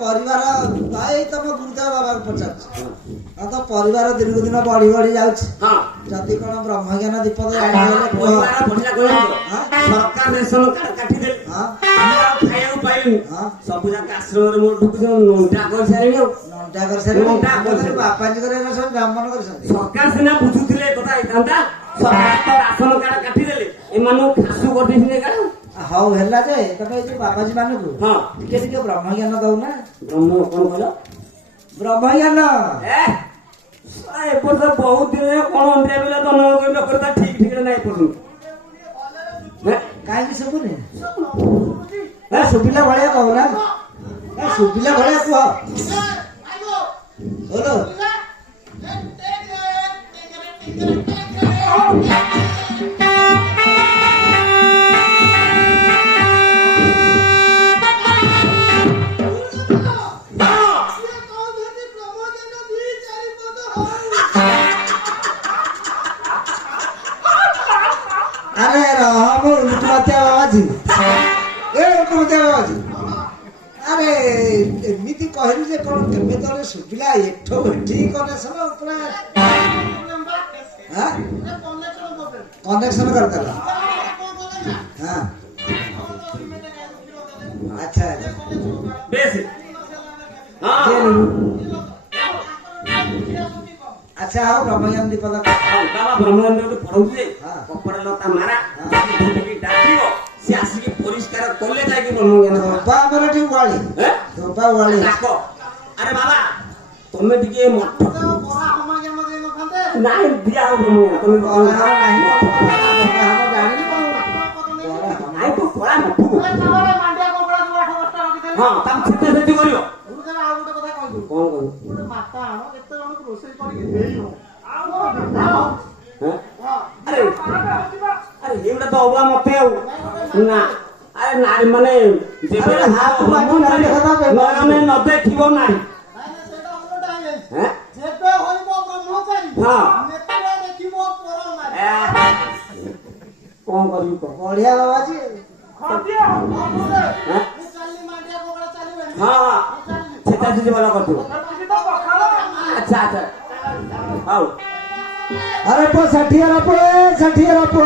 परिवार तुम गुरुदेव बाबा पचार परिवार दिन को दिन बढ़ी बढ़ी जाती कौन ब्रह्मज्ञान दीपक सब जाक आश्रम नंटा कर सारे बापा जी ब्राह्मण कर सरकार सीना बुझुले कथा सरकार तो राशन कार्ड काटिदेले खासु कर हाउ हेला जे तमे जे बाबाजी माने को हां टिके ब्रह्म ज्ञान दउ ना ब्रह्म कोन कहलो ब्रह्म ज्ञान ए पर बहुत दिन कोन अंदर बिला तो न करता ठीक ठीक नहीं पसंद काई की सुबुने ए सुबिला भलिया कहू ना ए सुबिला भलिया कह बोलो अरे राम उल्टमत्या बाबाजी ए उल्टमत्या बाबाजी अरे एमिति कहलु जे कोन केमे तोरे सुबिला एठो एठी कनेक्शन पूरा हां कनेक्शन करता हां अच्छा बेस हां अच्छा आओ ब्रह्मज्ञान दीपक बाबा ब्रह्मज्ञान दीपक पढौ जे कपड़ा लता मारा की डाकिबो से आसी के परिष्कार करले जाय कि ब्रह्मज्ञान बाबा हमर ठीक वाली हैं बाबा वाली डाको अरे बाबा तुमे टिके मठ बड़ा ब्रह्मज्ञान दे न खाते नाही दिया ब्रह्मज्ञान तुमे नहीं हम जानि नाही तो कोळा मठू तमरे मांडिया कोपड़ा 8 बस्ता रखिथे हां तम छते छते करियो गुरुदेव आ गोटे कथा कहू कोन कहू गोटे माता आनो एते जण को रोसई करी देई हो अरे अरे एवढा तो अवला मते हो ना अरे नारी माने जेबे हाथ ब्रह्मज्ञान नयने न देखिबो नाही सेटा उलटा है हैं जेबे होइबो ब्रह्मचारी हां नेतरे देखिबो परमारी कोन करियो को बढ़िया बाबाजी खदिया हैं हां चाली मांडिया कोकड़ा चाली हां सेटा जे वाला करतो अच्छा अच्छा आओ अरे पो 60 रपो 60 रपो